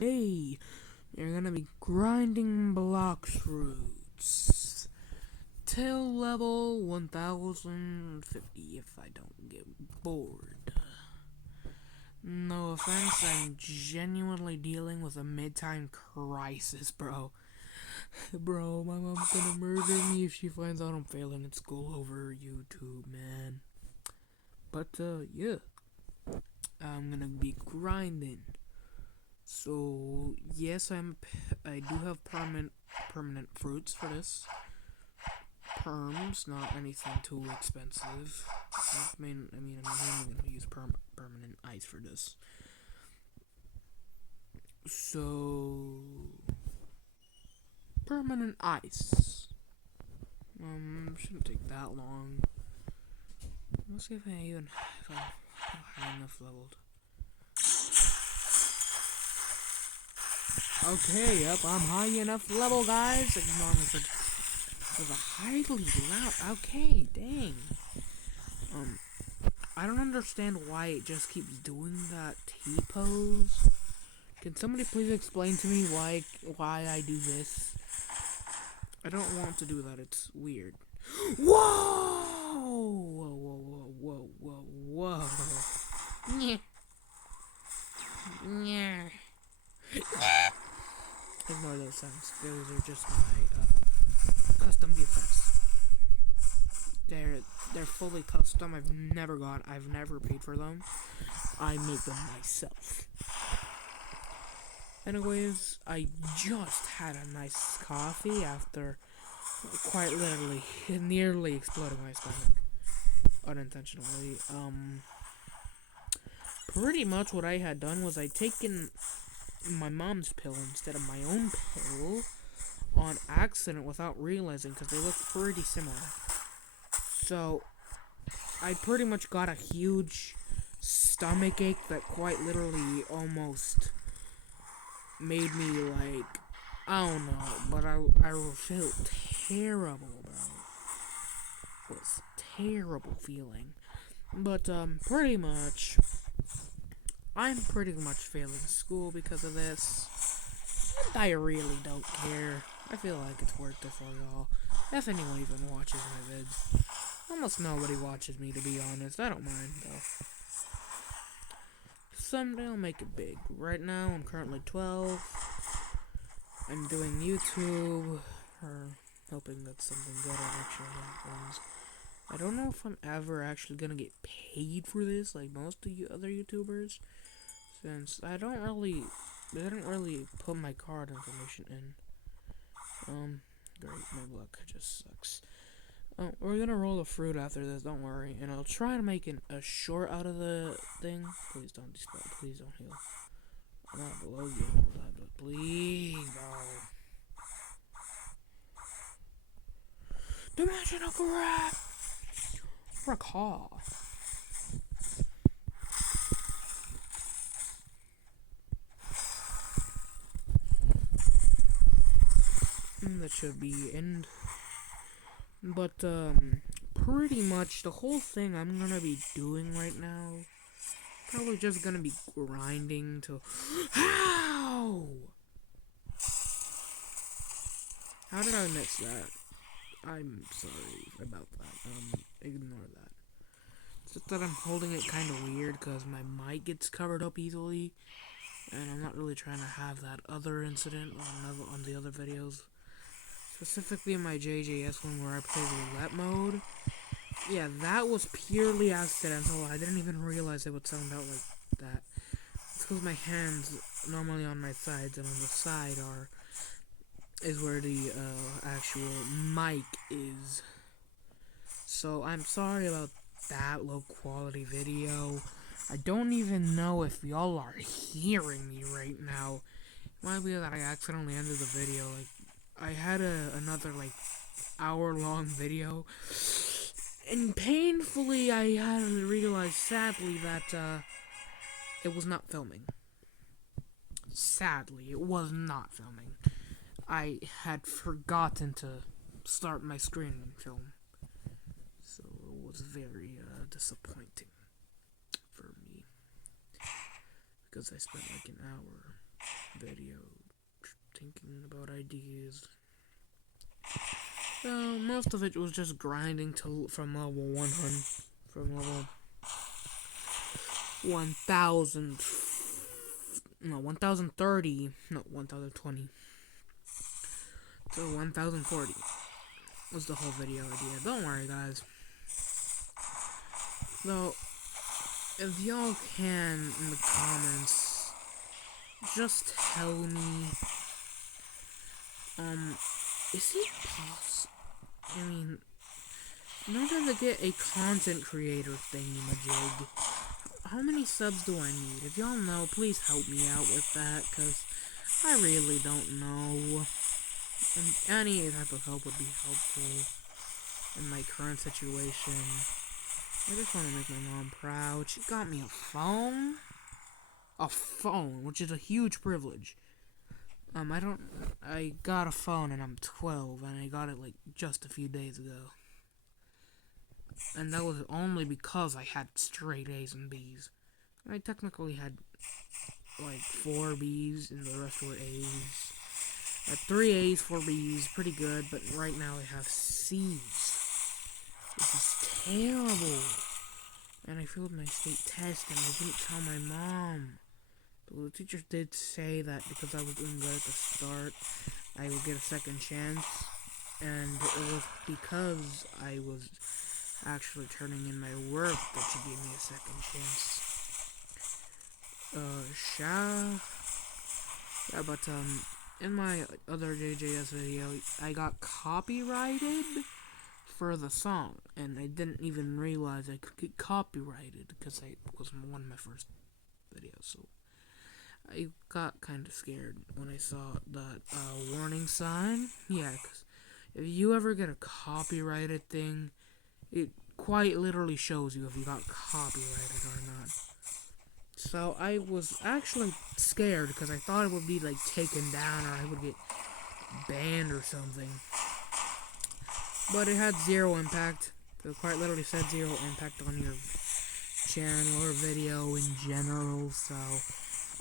Hey, you're gonna be grinding blox roots till level 1050 if I don't get bored. No offense, I'm genuinely dealing with a mid-time crisis, bro. Bro, my mom's gonna murder me if she finds out I'm failing at school over YouTube, man. But, yeah. I'm gonna be grinding. So yes, I do have permanent fruits for this. Perms, not anything too expensive. I'm only gonna use permanent ice for this. So permanent ice. Shouldn't take that long. Let's see if I'm high enough leveled. Okay, yep, I'm high enough level, guys. As long as it's a highly loud. Okay, dang. I don't understand why it just keeps doing that T-pose. Can somebody please explain to me why I do this? I don't want to do that. It's weird. Whoa! Whoa! Whoa! Whoa! Whoa! Whoa! Whoa! Yeah. Yeah. Ignore those sounds. Those are just my custom VFX. They're fully custom. I've never paid for them. I make them myself. Anyways, I just had a nice coffee after quite literally nearly exploding my stomach unintentionally. Pretty much what I had done was I'd taken my mom's pill instead of my own pill on accident without realizing because they look pretty similar. So I pretty much got a huge stomach ache that quite literally almost made me like, I don't know, but I felt terrible, bro. It was a terrible feeling. But pretty much I'm pretty much failing school because of this. And I really don't care. I feel like it's worth it for y'all. If anyone even watches my vids. Almost nobody watches me, to be honest. I don't mind, though. Someday I'll make it big. Right now, I'm currently 12. I'm doing YouTube, or hoping that something good actually happens. I don't know if I'm ever actually gonna get paid for this, like most of you other YouTubers, since I didn't really put my card information in. Great, my luck just sucks. We're gonna roll a fruit after this, don't worry. And I'll try to make a short out of the thing. Please don't dispel, please don't heal. I'm not below you, but please, bro. Dimensional grab! Recall. That should be end. But, pretty much the whole thing I'm gonna be doing right now, probably just gonna be grinding to. How? How did I miss that? I'm sorry about that. Ignore that. It's just that I'm holding it kind of weird because my mic gets covered up easily, and I'm not really trying to have that other incident on the other videos. Specifically in my JJS one where I play roulette mode. Yeah, that was purely accidental. I didn't even realize it would sound out like that. It's because my hands normally on my sides, and on the side is where the actual mic is. So I'm sorry about that low quality video. I don't even know if y'all are hearing me right now. It might be that I accidentally ended the video. Like, I had another like hour-long video, and painfully I had to realize, sadly, that it was not filming. Sadly, it was not filming. I had forgotten to start my screening film, so it was very disappointing for me because I spent like an hour video, thinking about ideas. So most of it was just grinding from level 100, from level 1000, no 1030, no 1020 to 1040 was the whole video idea. Don't worry, guys. So if y'all can in the comments just tell me, is it possible? I mean, in order to get a content creator thingy-majig, how many subs do I need? If y'all know, please help me out with that, because I really don't know. And any type of help would be helpful in my current situation. I just want to make my mom proud. She got me a phone. A phone, which is a huge privilege. I got a phone and I'm 12, and I got it, like, just a few days ago. And that was only because I had straight A's and B's. I technically had, like, 4 B's, and the rest were A's. I had 3 A's, 4 B's, pretty good, but right now I have C's. This is terrible. And I failed my state test, and I didn't tell my mom. So the teacher did say that because I was doing good at the start, I would get a second chance. And it was because I was actually turning in my work that she gave me a second chance. Yeah, but, in my other JJS video, I got copyrighted for the song, and I didn't even realize I could get copyrighted, because it was one of my first videos, so I got kind of scared when I saw that, warning sign. Yeah, because if you ever get a copyrighted thing, it quite literally shows you if you got copyrighted or not. So I was actually scared because I thought it would be, like, taken down or I would get banned or something. But it had 0 impact. It quite literally said 0 impact on your channel or video in general, so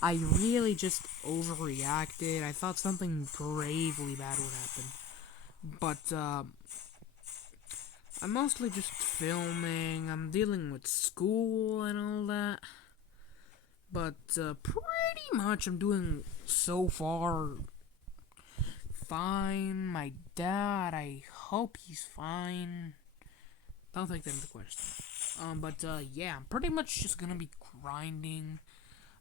I really just overreacted. I thought something gravely bad would happen. But, I'm mostly just filming. I'm dealing with school and all that. But, pretty much I'm doing so far fine. My dad, I hope he's fine. Don't take that into question. Yeah, I'm pretty much just gonna be grinding.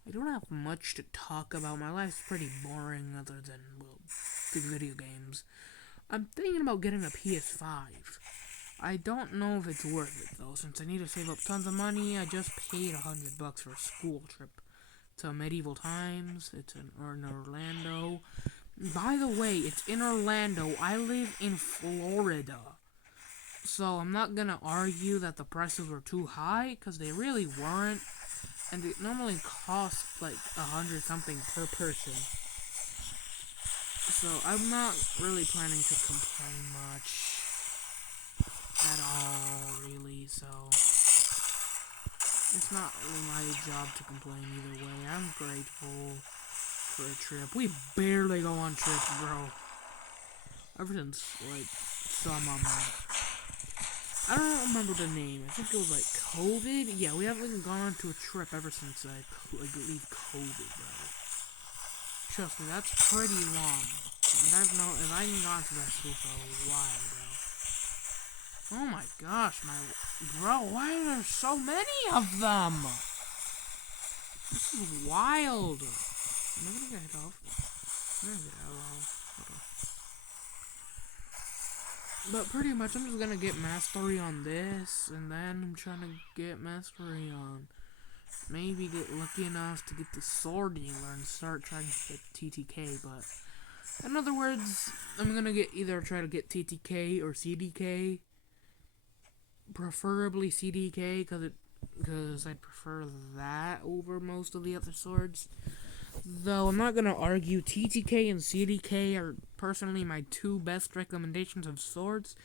I don't have much to talk about. My life's pretty boring other than, well, the video games. I'm thinking about getting a PS5. I don't know if it's worth it, though, since I need to save up tons of money. I just paid $100 for a school trip to medieval times. It's in Orlando. By the way, it's in Orlando. I live in Florida. So I'm not gonna argue that the prices were too high, because they really weren't. And it normally costs like $100-something per person. So I'm not really planning to complain much at all, really. So it's not really my job to complain either way. I'm grateful for a trip. We barely go on trips, bro. Ever since, like, some, I don't remember the name. I think it was, like, COVID? Yeah, we haven't gone on to a trip ever since, I leave COVID, bro. Trust me, that's pretty long. And I haven't gone to that school for a while, bro. Oh my gosh, bro, why are there so many of them? This is wild. Am I gonna get hit off? I'm gonna get out. But pretty much, I'm just gonna get mastery on this, and then I'm trying to get mastery on maybe get lucky enough to get the sword dealer and start trying to get TTK. But in other words, I'm gonna either try to get TTK or CDK. Preferably CDK, because I prefer that over most of the other swords. Though I'm not gonna argue, TTK and CDK are personally my 2 best recommendations of swords,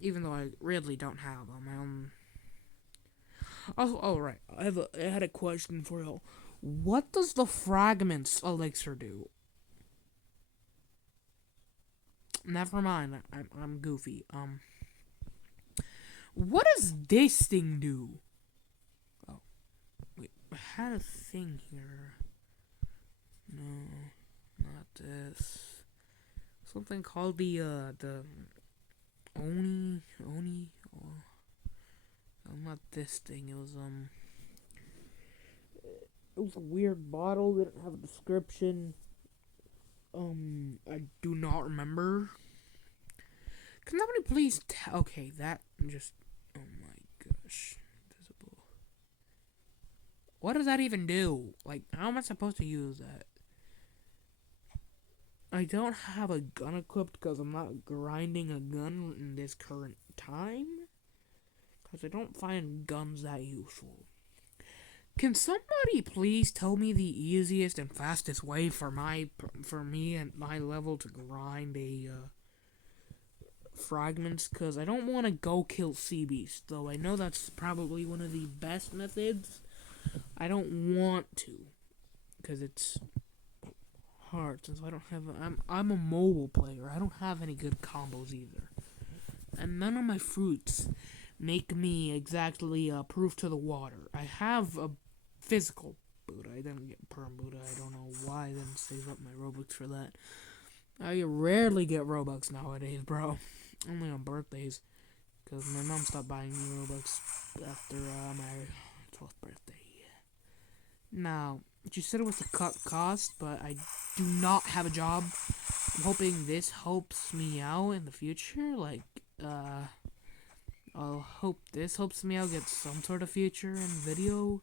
even though I really don't have them. Oh, right. I had a question for y'all. What does the fragments elixir do? Never mind. I'm goofy. What does this thing do? Oh, wait. I had a thing here. No, not this. Something called the Oni. Oh, not this thing. It was a weird bottle. Didn't have a description. I do not remember. Can somebody please tell? Okay, that just. Oh my gosh. Visible. What does that even do? Like, how am I supposed to use that? I don't have a gun equipped because I'm not grinding a gun in this current time. Because I don't find guns that useful. Can somebody please tell me the easiest and fastest way for me at my level to grind a fragments? Because I don't want to go kill sea beasts, though I know that's probably one of the best methods. I don't want to, because it's hard. Since I don't have, I'm a mobile player. I don't have any good combos either, and none of my fruits make me exactly proof to the water. I have a physical Buddha. I didn't get perm Buddha. I don't know why I didn't save up my Robux for that. I rarely get Robux nowadays, bro. Only on birthdays. Because my mom stopped buying me Robux after my 12th birthday. Now, she said it was to cut cost, but I do not have a job. I'm hoping this helps me out in the future. Like, I'll hope this helps me out, get some sort of future in video.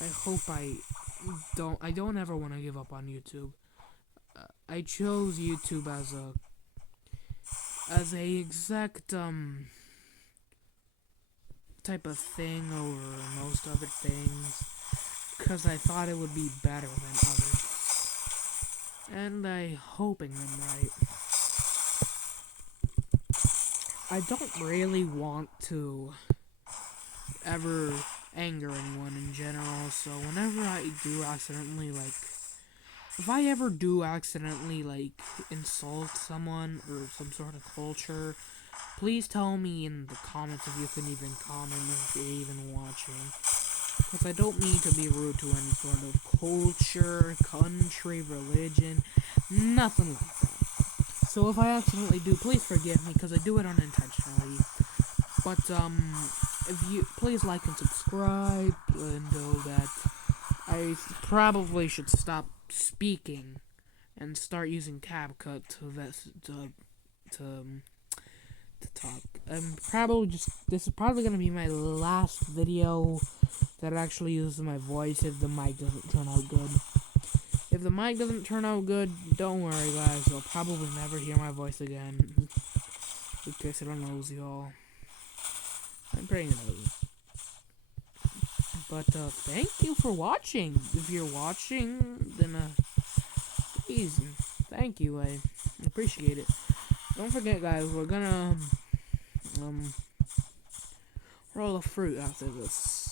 I hope I don't ever want to give up on YouTube. I chose YouTube as a exact type of thing over most other things, because I thought it would be better than others, and I hoping I'm right. I don't really want to ever anger anyone in general, so whenever I do accidentally, like, if I ever do accidentally, like, insult someone or some sort of culture, please tell me in the comments if you can even comment if you're even watching. Because I don't mean to be rude to any sort of culture, country, religion, nothing like that. So if I accidentally do, please forgive me, because I do it unintentionally. But, if you, please like and subscribe, and know that I probably should stop speaking and start using CapCut to talk. This is probably gonna be my last video that actually uses my voice if the mic doesn't turn out good. If the mic doesn't turn out good, don't worry guys, you'll probably never hear my voice again. In case I don't know y'all. I'm praying it out. But thank you for watching. If you're watching, then please, thank you. I appreciate it. Don't forget, guys, we're gonna roll a fruit after this.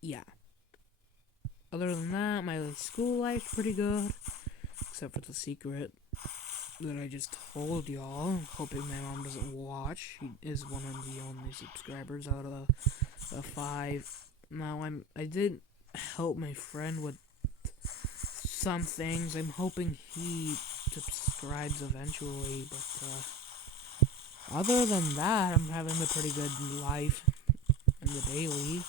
Yeah. Other than that, my school life's pretty good, except for the secret that I just told y'all. Hoping my mom doesn't watch. She is one of the only subscribers out of 5. Now I did help my friend with some things. I'm hoping he subscribes eventually, but other than that, I'm having a pretty good life in the daily.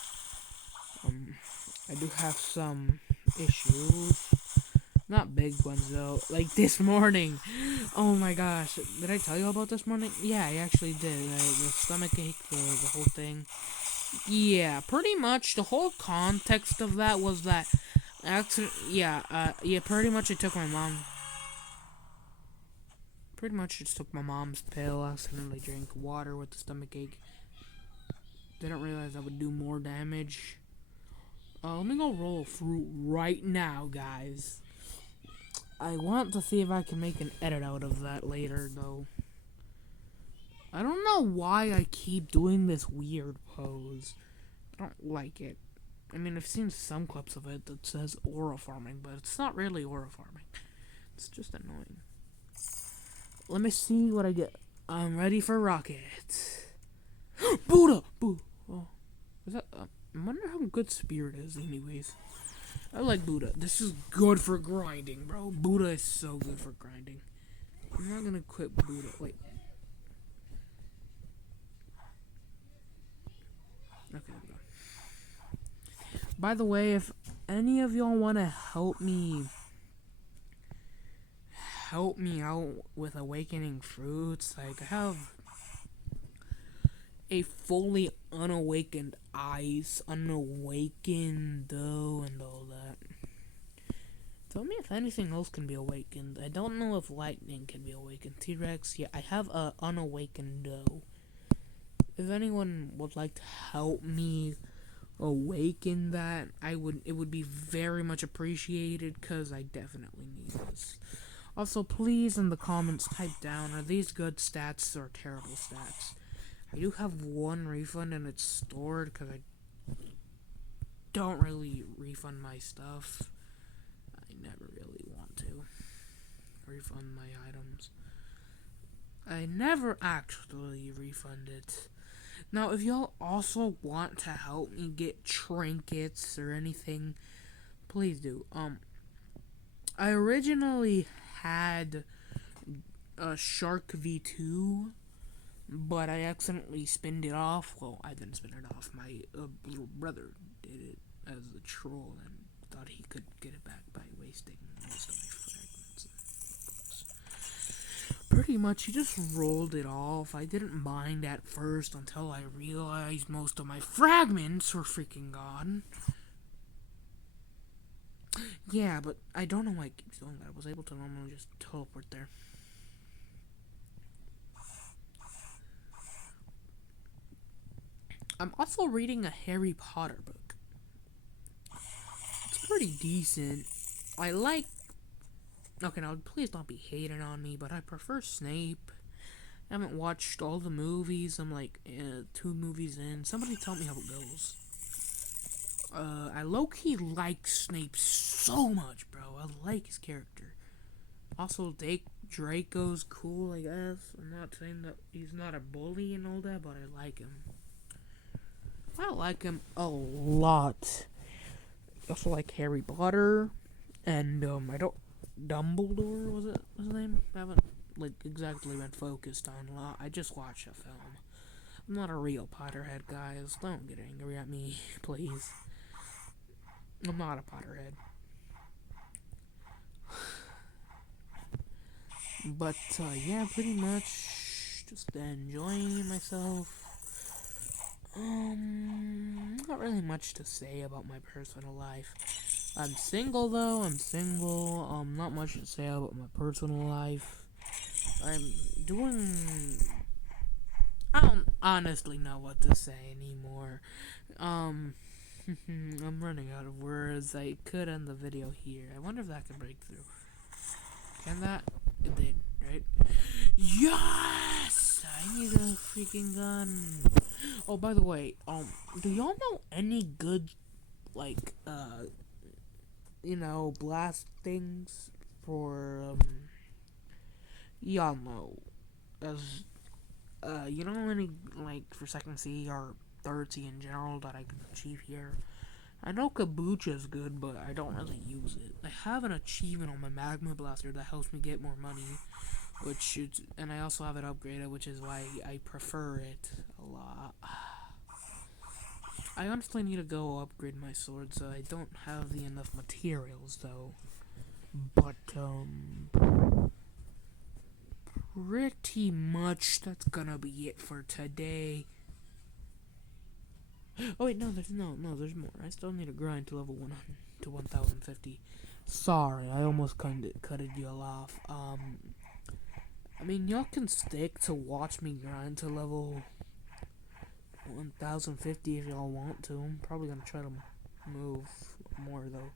I do have some issues. Not big ones, though. Like this morning. Oh my gosh. Did I tell you about this morning? Yeah, I actually did. The stomachache, the whole thing. Yeah, pretty much. The whole context of that was that pretty much I took my mom. Pretty much just took my mom's pill. Accidentally drank water with the stomachache. Didn't realize that would do more damage. Let me go roll a fruit right now, guys. I want to see if I can make an edit out of that later, though. I don't know why I keep doing this weird pose. I don't like it. I mean, I've seen some clips of it that says aura farming, but it's not really aura farming. It's just annoying. Let me see what I get. I'm ready for rocket. Buddha! Buddha! Oh, is that? I wonder how good Spirit is, anyways. I like Buddha. This is good for grinding, bro. Buddha is so good for grinding. I'm not gonna quit Buddha. Wait. Okay, I'm done. By the way, if any of y'all want to help me out with awakening fruits, like I have a fully unawakened ice, unawakened dough, and all that. Tell me if anything else can be awakened. I don't know if lightning can be awakened. T-Rex, yeah, I have a unawakened dough. If anyone would like to help me awaken that, it would be very much appreciated, because I definitely need this. Also, please in the comments type down, are these good stats or terrible stats? I do have one refund and it's stored because I don't really refund my stuff. I never really want to refund my items. I never actually refund it. Now, if y'all also want to help me get trinkets or anything, please do. I originally had a Shark V2, but I accidentally spinned it off. Well, I didn't spin it off. My little brother did it as a troll and thought he could get it back by wasting most of my fragments. Pretty much, he just rolled it off. I didn't mind at first until I realized most of my fragments were freaking gone. Yeah, but I don't know why it keeps doing that. I was able to normally just teleport there. I'm also reading a Harry Potter book. It's pretty decent. I like... Okay, now please don't be hating on me, but I prefer Snape. I haven't watched all the movies. I'm like 2 movies in. Somebody tell me how it goes. I low-key like Snape so much, bro. I like his character. Also, Draco's cool, I guess. I'm not saying that he's not a bully and all that, but I like him. I like him a lot. I also like Harry Potter, and I don't... Dumbledore, was it his name? I haven't, exactly been focused on a lot. I just watched a film. I'm not a real Potterhead, guys. Don't get angry at me, please. I'm not a Potterhead. But, yeah, pretty much just enjoying myself. Not really much to say about my personal life. I'm single, though. I'm single. Not much to say about my personal life. I'm doing... I don't honestly know what to say anymore. I'm running out of words. I could end the video here. I wonder if that can break through. Can that? It did, right? Yes! I need a freaking gun. Oh, by the way, do y'all know any good, blast things for, y'all know, as, any, for second C or third C in general that I can achieve here? I know Kabucha is good, but I don't really use it. I have an achievement on my Magma Blaster that helps me get more money, and I also have it upgraded, which is why I prefer it a lot. I honestly need to go upgrade my sword, so I don't have enough materials, though. But, pretty much that's gonna be it for today. Oh wait, no, there's more. I still need to grind to level 100 to 1050. Sorry, I almost cut you off. I mean, y'all can stick to watch me grind to level 1050 if y'all want to. I'm probably gonna try to move more though.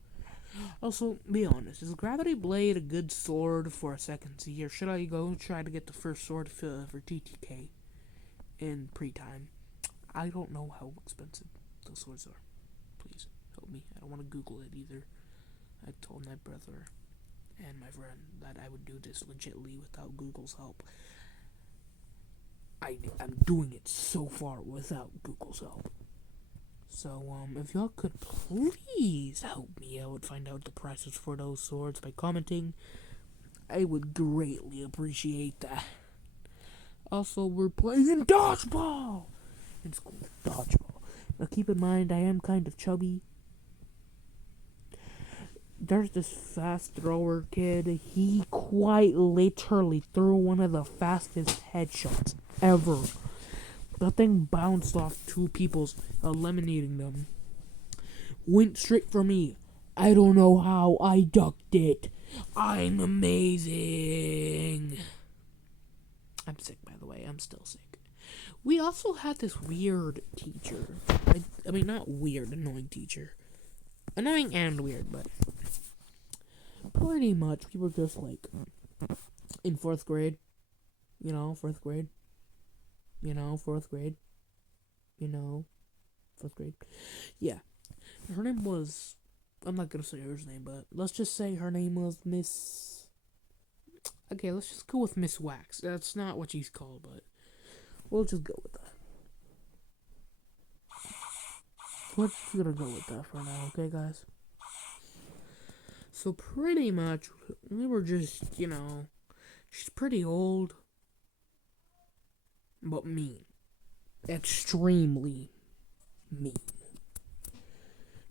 Also, be honest, is Gravity Blade a good sword for a second C, or should I go try to get the first sword for TTK in pre-time? I don't know how expensive those swords are. Please help me. I don't want to Google it either. I told my brother. and my friend that I would do this legitly without Google's help. I'm doing it so far without Google's help. So, if y'all could please help me out find out the prices for those swords by commenting, I would greatly appreciate that. Also, we're playing dodgeball in school. Dodgeball. Now, keep in mind, I am kind of chubby. There's this fast thrower kid. He quite literally threw one of the fastest headshots ever. The thing bounced off two people's, eliminating them. Went straight for me. I don't know how I ducked it. I'm amazing. I'm sick, by the way. I'm still sick. We also had this weird teacher. I mean, not weird, annoying teacher. Annoying and weird, but pretty much we were just like in fourth grade. You know, fourth grade. You know, fourth grade. You know, fourth grade. Yeah. Her name was, I'm not gonna say her name, but let's just say her name was Miss, okay, let's just go with Miss Wax. That's not what she's called, but we'll just go with that. We're just gonna go with that for now, okay, guys? So pretty much, we were just, you know, she's pretty old, but mean. Extremely mean.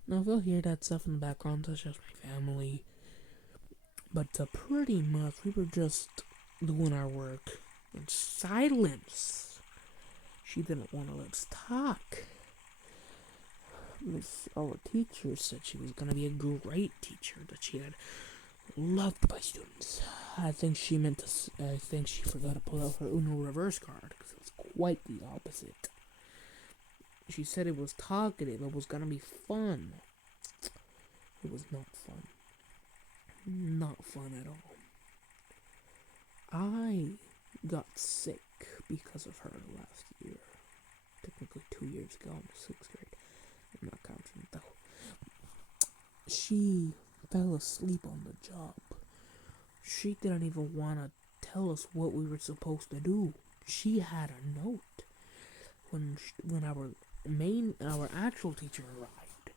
Now, if you'll hear that stuff in the background, that's just my family. But pretty much, we were just doing our work in silence. She didn't want to let us talk. Our teacher said she was going to be a great teacher, that she had loved by students. I think she forgot to pull out her Uno reverse card, because it was quite the opposite. She said it was talkative, it was gonna be fun. It was not fun. Not fun at all. I got sick because of her last year. Technically 2 years ago in 6th grade. I'm not counting it though. She fell asleep on the job. She didn't even want to tell us what we were supposed to do. She had a note. When our actual teacher arrived,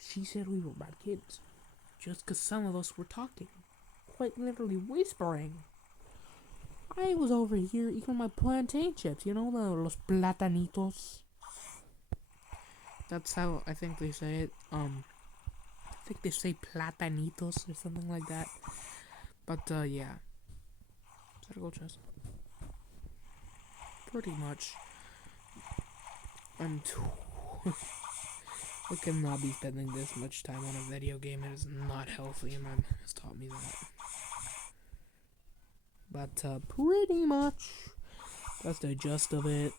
she said we were bad kids, just because some of us were talking, quite literally whispering. I was over here eating my plantain chips, you know, los platanitos. That's how I think they say it. I think they say platanitos or something like that. But yeah, is that a gold chest? Pretty much. I cannot be spending this much time on a video game. It is not healthy, and my mom has taught me that. But pretty much, that's the gist of it.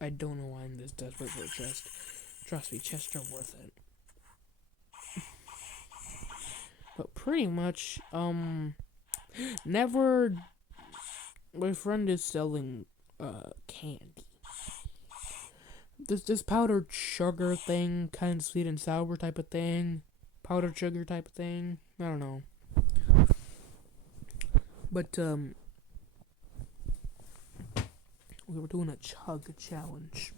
I don't know why I'm this desperate for a chest. Trust me, chests are worth it. But pretty much, never. My friend is selling candy. This powdered sugar thing, kind of sweet and sour type of thing, powdered sugar type of thing. I don't know. But we were doing a chug challenge.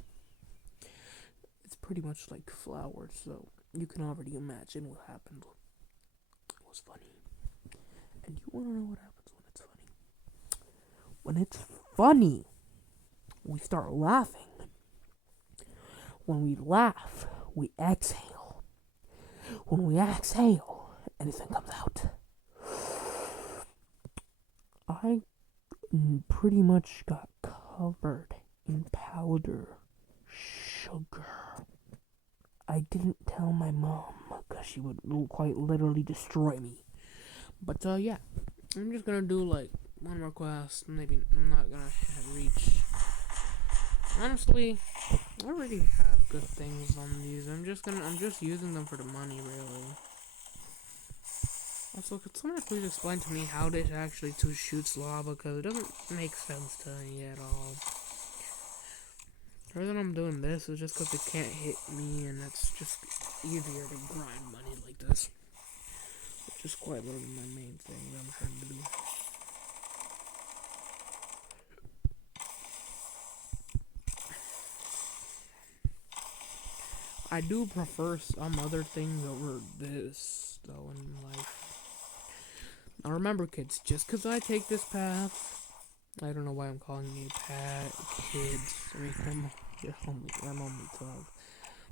It's pretty much like flour, so you can already imagine what happened. It was funny. And you wanna know what happens when it's funny? When it's funny, we start laughing. When we laugh, we exhale. When we exhale, anything comes out. I pretty much got covered in powder sugar. I didn't tell my mom because she would quite literally destroy me. But yeah, I'm just gonna do like one more quest. Maybe I'm not gonna reach. Honestly, I already have good things on these. I'm just using them for the money, really. Also, could someone please explain to me how this actually shoots lava? Because it doesn't make sense to me at all. The reason I'm doing this is just because it can't hit me, and it's just easier to grind money like this. Just quite learning my main thing that I'm trying to do. I do prefer some other things over this, though, in life. Now remember, kids, just because I take this path, I don't know why I'm calling you kids. I mean, I'm only 12.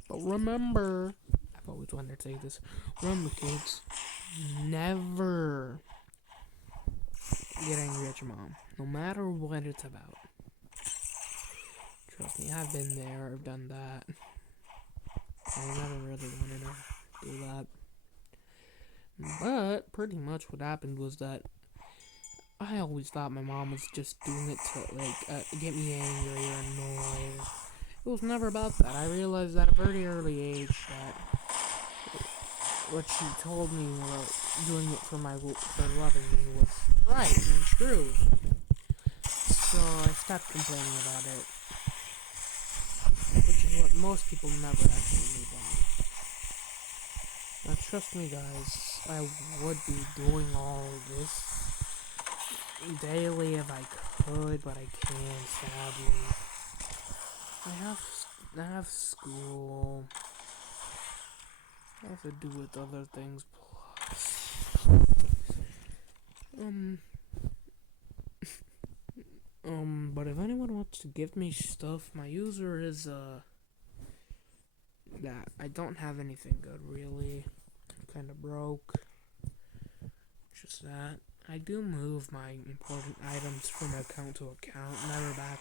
But remember, I've always wanted to say this. Remember, kids, never get angry at your mom, no matter what it's about. Trust me, I've been there, I've done that. I never really wanted to do that. But pretty much what happened was that I always thought my mom was just doing it to get me angry or annoyed. It was never about that. I realized at a very early age that what she told me about doing it for loving me was right and true. So I stopped complaining about it, which is what most people never actually do. Now trust me, guys, I would be doing all this daily if I could, but I can't, sadly. I have school. I have to do with other things, but if anyone wants to give me stuff, my user is, that I don't have anything good, really. I'm kinda broke. Just that. I do move my important items from account to account, never back,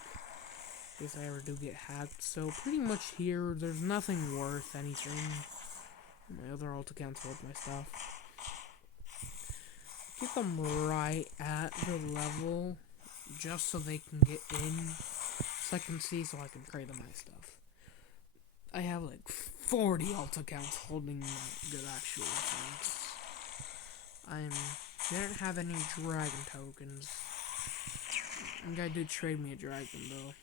in case I ever do get hacked. So pretty much here, there's nothing worth anything. My other alt accounts hold my stuff. Keep them right at the level, just so they can get in, so I can see, so I can trade them my stuff. I have like 40 alt accounts holding my good actual accounts. Didn't have any dragon tokens. The guy did trade me a dragon though.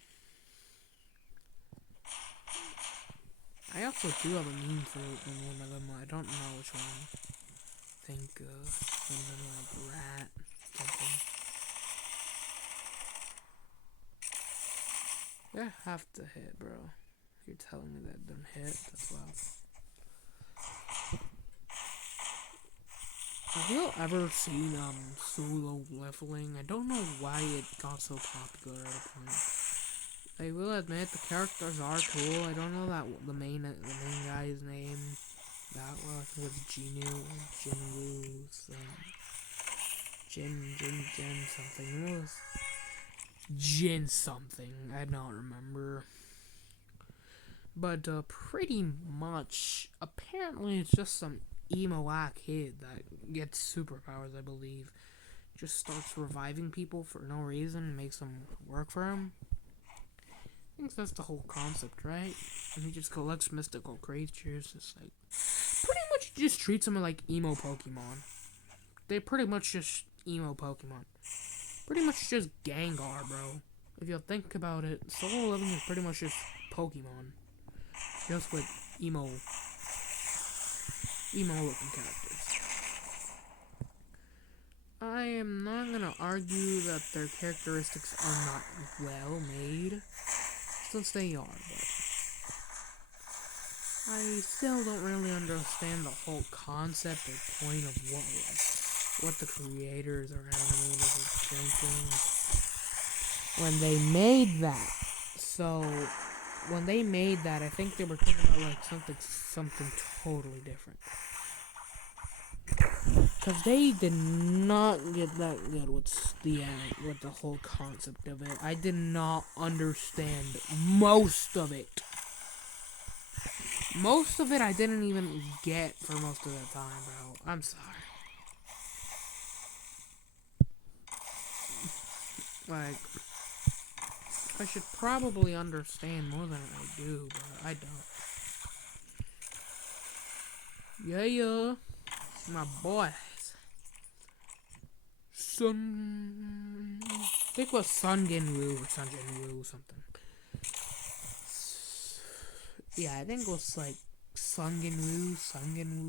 I also do have a meme for one of them. I don't know which one. I think something like rat something. Yeah, have to hit, bro. You're telling me that didn't hit. That's wild. Have you ever seen solo leveling? I don't know why it got so popular at a point. I will admit the characters are cool. I don't know that the main guy's name. That was Jinwoo, Jin something. It was Jin something. I don't remember. But pretty much, apparently it's just some emo-ass kid that gets superpowers, I believe. Just starts reviving people for no reason and makes them work for him. I think that's the whole concept, right? And he just collects mystical creatures. It's like, pretty much just treats them like emo Pokemon. They pretty much just emo Pokemon. Pretty much just Gengar, bro. If you think about it, Solo Leveling is pretty much just Pokemon. Just with emo looking characters. I am not gonna argue that their characteristics are not well made, since they are, but I still don't really understand the whole concept or point of what the creators or animators are thinking when they made that. So when they made that, I think they were thinking about like something totally different. Because they did not get that good with the whole concept of it. I did not understand most of it. Most of it I didn't even get for most of the time, bro. I'm sorry. Like, I should probably understand more than I do, but I don't. Yeah. My boys. I think it was Sun Genwoo or something. Yeah, I think it was like Sungen Woo,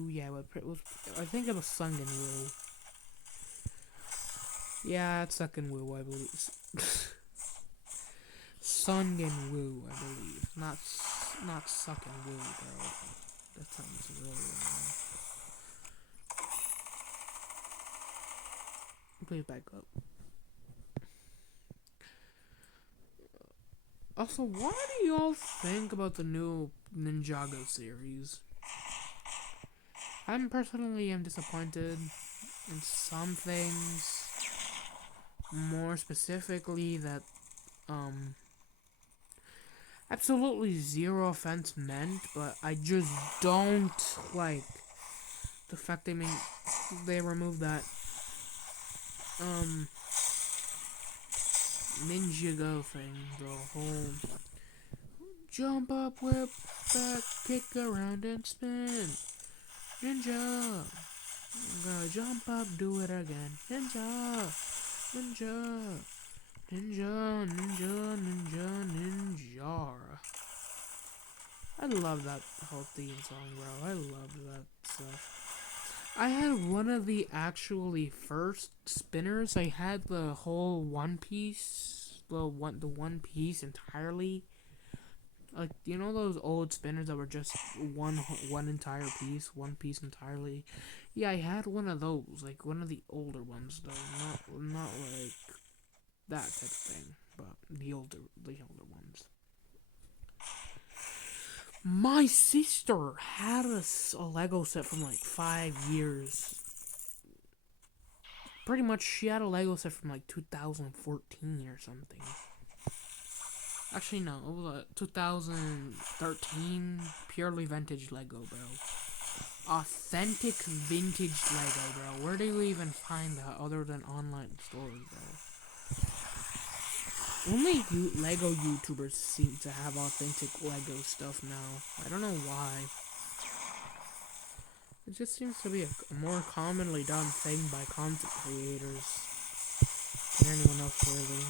yeah, I think it was Sungen Woo. Yeah, it's Sungen Woo, I believe. Sungen Woo, I believe. Not Suckin' Woo, bro. That sounds really wrong. Please back up. Also, what do y'all think about the new Ninjago series? I personally am disappointed in some things. More specifically, that absolutely zero offense meant, but I just don't like the fact they removed that Ninjago thing, the whole jump up, whip back, kick around and spin. Ninja! I'm gonna jump up, do it again. Ninja! Ninja! Ninja, ninja, ninja, ninja. I love that whole theme song, bro. I love that stuff. I had one of the actually first spinners. I had the whole One Piece, the One Piece entirely. Like, you know those old spinners that were just one entire piece, One Piece entirely. Yeah, I had one of those, like one of the older ones though, not like that type of thing, but the older ones. My sister had a Lego set from like 5 years. Pretty much, she had a Lego set from like 2014 or something. Actually, no, it was 2013, purely vintage Lego, bro. Authentic vintage Lego, bro. Where do you even find that other than online stores, bro? Only Lego YouTubers seem to have authentic Lego stuff now. I don't know why. It just seems to be a more commonly done thing by content creators than anyone else, really.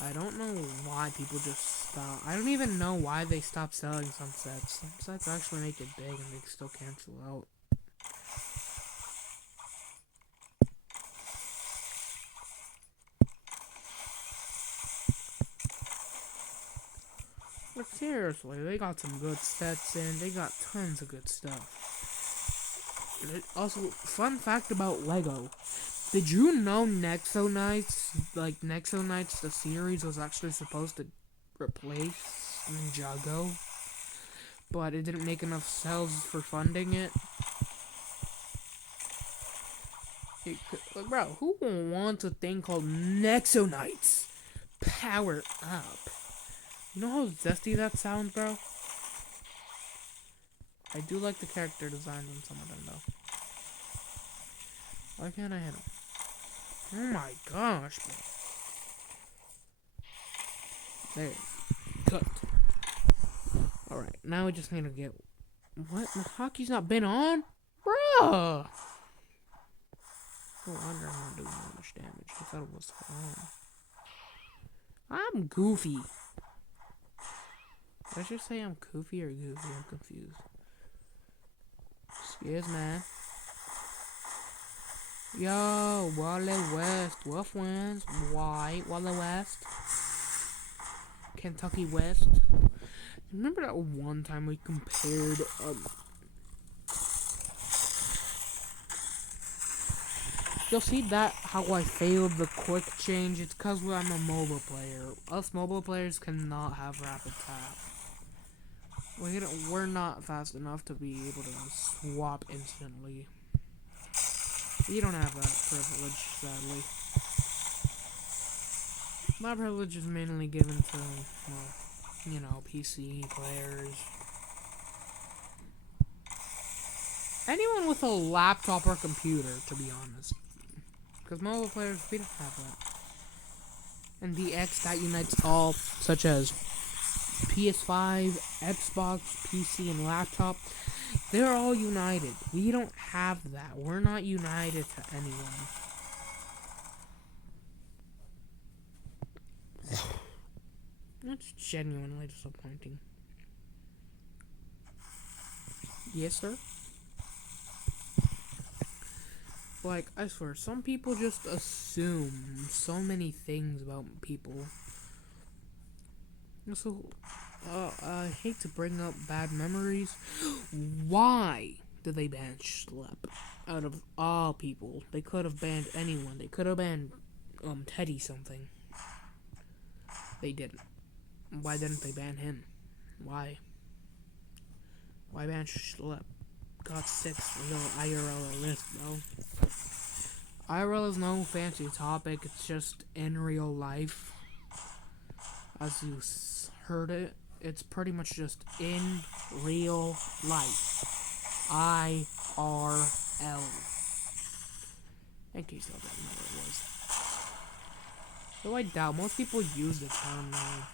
I don't know why people just stop. I don't even know why they stopped selling some sets. Some sets actually make it big and they still cancel out. But seriously, they got some good sets in. They got tons of good stuff. Also, fun fact about Lego. Did you know Nexo Knights, the series, was actually supposed to replace Ninjago? But it didn't make enough sales for funding it. Like, bro, who wants a thing called Nexo Knights? Power up. You know how zesty that sounds, bro? I do like the character designs on some of them, though. Why can't I hit him? Oh my gosh, bro. There. Cooked. Alright, now we just need to get... What? The hockey's not been on? Bruh! No wonder I'm not doing that much damage. I thought it was on. I'm goofy. Did I just say I'm goofy or goofy? I'm confused. Excuse me. Yo, Wally West. Wolf wins. White Wally West. Kentucky West. Remember that one time we compared you'll see that how I failed the quick change. It's because I'm a mobile player. Us mobile players cannot have rapid tap. We're not fast enough to be able to swap instantly. We don't have that privilege, sadly. My privilege is mainly given to, well, you know, PC players. Anyone with a laptop or computer, to be honest. Because mobile players, we don't have that. And the X that unites all, such as PS5, Xbox, PC, and laptop, they're all united. We don't have that. We're not united to anyone. That's genuinely disappointing. Yes, sir? Like, I swear, some people just assume so many things about people. So, I hate to bring up bad memories. Why did they ban Schlep? Out of all people, they could have banned anyone. They could have banned, Teddy something. They didn't. Why didn't they ban him? Why? Why ban Schlep? God 6 real IRL list, bro. IRL is no fancy topic. It's just in real life. As you heard it, it's pretty much just in real life. IRL. In case y'all didn't know what it was. Though I doubt most people use the term now.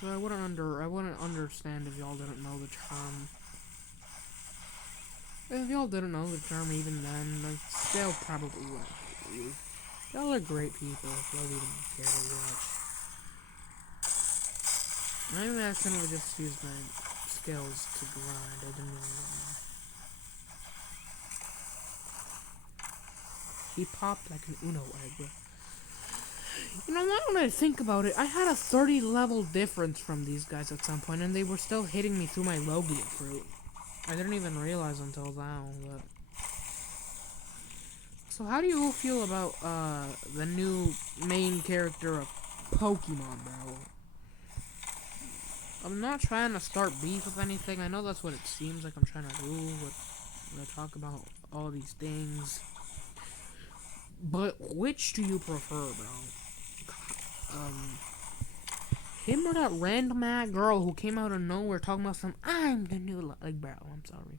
So I wouldn't understand if y'all didn't know the term. If y'all didn't know the term even then, I still probably wouldn't hate you. Y'all are great people if y'all even care to watch. I accidentally just used my skills to grind. I didn't even know. He popped like an Uno egg. You know, now when I think about it, I had a 30 level difference from these guys at some point, and they were still hitting me through my Logia fruit. I didn't even realize until now, but... So how do you all feel about, the new main character of Pokemon, bro? I'm not trying to start beef with anything. I know that's what it seems like I'm trying to do when I talk about all these things. But which do you prefer, bro? Him or that random ass girl who came out of nowhere talking about some, I'm the new, like, bro, I'm sorry.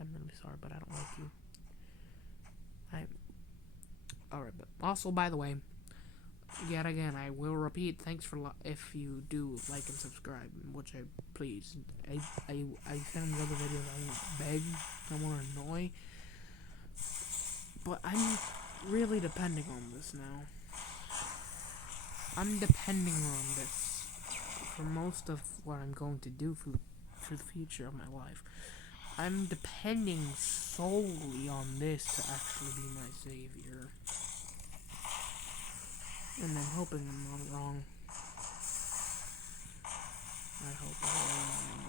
I'm really sorry, but I don't like you. Alright, but also, by the way, yet again, I will repeat, thanks for, if you do like and subscribe, which I, please, I send other videos, I won't beg, I won't annoy, but I'm really depending on this now. I'm depending on this for most of what I'm going to do for the future of my life. I'm depending solely on this to actually be my savior. And I'm hoping I'm not wrong. I hope I'm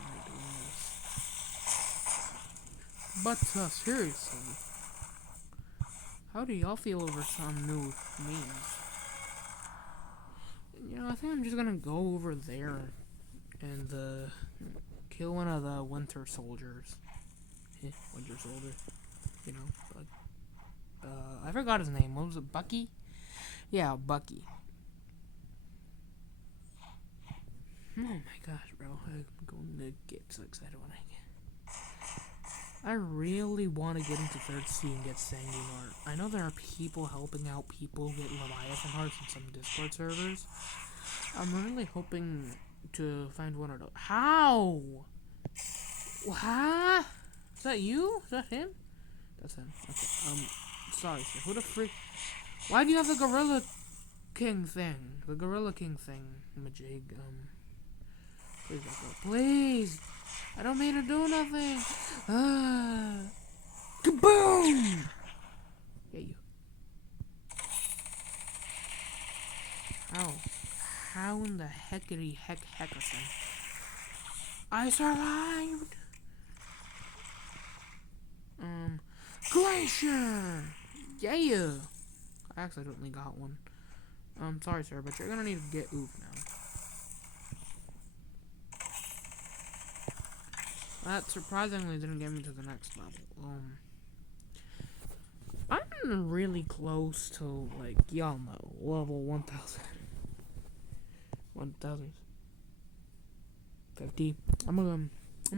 right doing this. But, seriously, how do y'all feel over some new memes? You know, I think I'm just gonna go over there and, kill one of the winter soldiers. Winter soldier. You know, but, I forgot his name. What was it, Bucky? Yeah, Bucky. Oh my gosh, bro. I'm going to get so excited when I get. I really want to get into 3rd C and get Sanguine. I know there are people helping out people get Leviathan hearts in some Discord servers. I'm really hoping to find one of those. How? What? Is that you? Is that him? That's him. Okay. Sorry, sir. Who the freak? Why do you have the Gorilla King thing? The Gorilla King thing, Majig. Please don't go. Please! I don't mean to do nothing! Kaboom! Yeah, you. How in the heckity heckerson? I survived! Glacier! Yeah! I accidentally got one. Sorry, sir, but you're gonna need to get oof now. That surprisingly didn't get me to the next level. I'm really close to, like, y'all know, level 1000. 1050. I'm gonna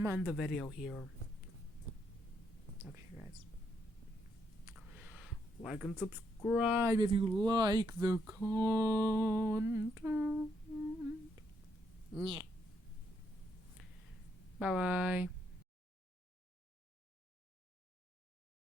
end the video here. Okay, guys. Like and subscribe if you like the content. Yeah. Bye-bye.